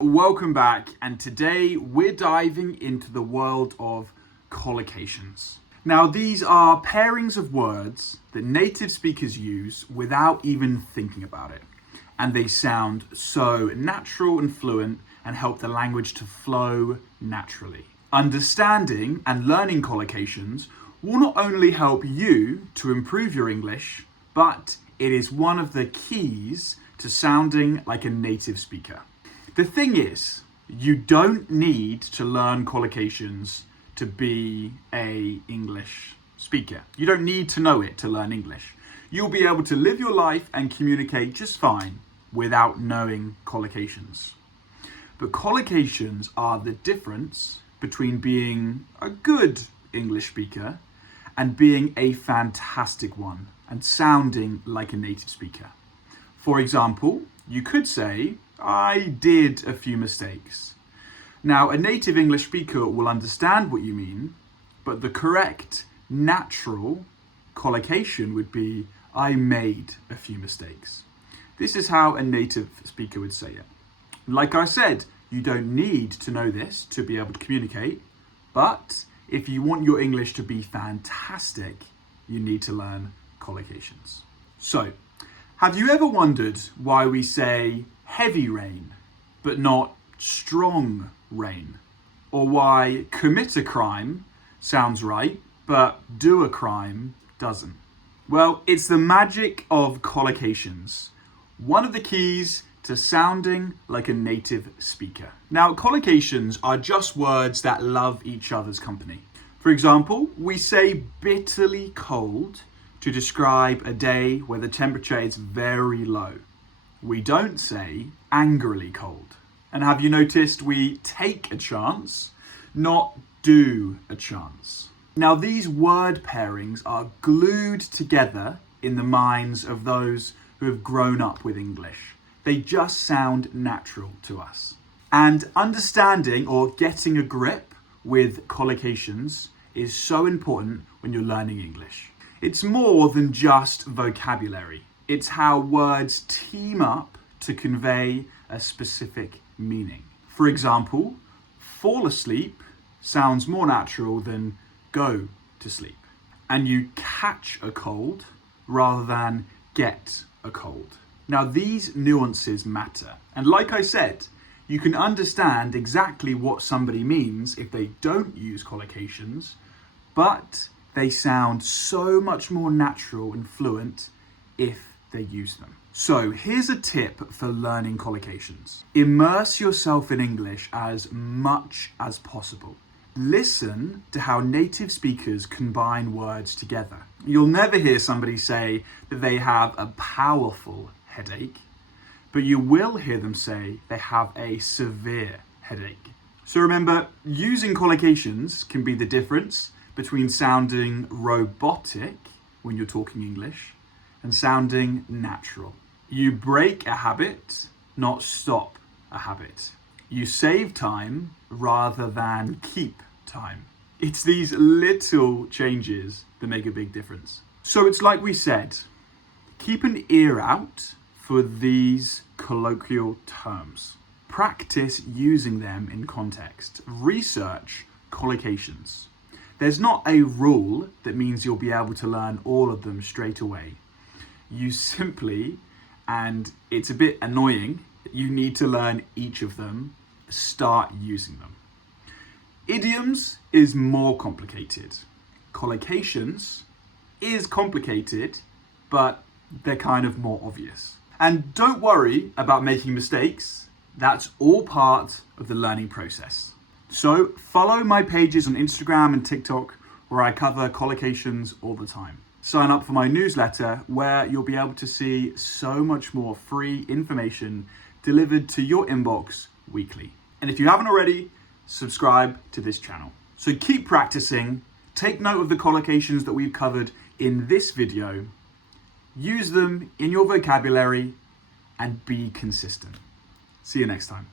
Welcome back, and today we're diving into the world of collocations. Now, these are pairings of words that native speakers use without even thinking about it. And they sound so natural and fluent and help the language to flow naturally. Understanding and learning collocations will not only help you to improve your English, but it is one of the keys to sounding like a native speaker. The thing is, you don't need to learn collocations to be an English speaker. You don't need to know it to learn English. You'll be able to live your life and communicate just fine without knowing collocations. But collocations are the difference between being a good English speaker and being a fantastic one and sounding like a native speaker. For example, you could say, I did a few mistakes. Now, a native English speaker will understand what you mean, but the correct, natural collocation would be, I made a few mistakes. This is how a native speaker would say it. Like I said, you don't need to know this to be able to communicate, but if you want your English to be fantastic, you need to learn collocations. So, have you ever wondered why we say heavy rain, but not strong rain? Or why commit a crime sounds right, but do a crime doesn't? Well, it's the magic of collocations, one of the keys to sounding like a native speaker. Now, collocations are just words that love each other's company. For example, we say bitterly cold to describe a day where the temperature is very low. We don't say angrily cold. And have you noticed we take a chance, not do a chance? Now, these word pairings are glued together in the minds of those who have grown up with English. They just sound natural to us. And understanding or getting a grip with collocations is so important when you're learning English. It's more than just vocabulary. It's how words team up to convey a specific meaning. For example, fall asleep sounds more natural than go to sleep. And you catch a cold rather than get a cold. Now, these nuances matter. And like I said, you can understand exactly what somebody means if they don't use collocations, but they sound so much more natural and fluent if they use them. So here's a tip for learning collocations. Immerse yourself in English as much as possible. Listen to how native speakers combine words together. You'll never hear somebody say that they have a powerful headache, but you will hear them say they have a severe headache. So remember, using collocations can be the difference between sounding robotic when you're talking English and sounding natural. You break a habit, not stop a habit. You save time rather than keep time. It's these little changes that make a big difference. So it's like we said, keep an ear out for these colloquial terms. Practice using them in context. Research collocations. There's not a rule that means you'll be able to learn all of them straight away. You simply, and it's a bit annoying, you need to learn each of them, start using them. Idioms is more complicated. Collocations is complicated, but they're kind of more obvious. And don't worry about making mistakes. That's all part of the learning process. So follow my pages on Instagram and TikTok where I cover collocations all the time. Sign up for my newsletter where you'll be able to see so much more free information delivered to your inbox weekly. And if you haven't already, subscribe to this channel. So keep practicing, take note of the collocations that we've covered in this video, use them in your vocabulary, and be consistent. See you next time.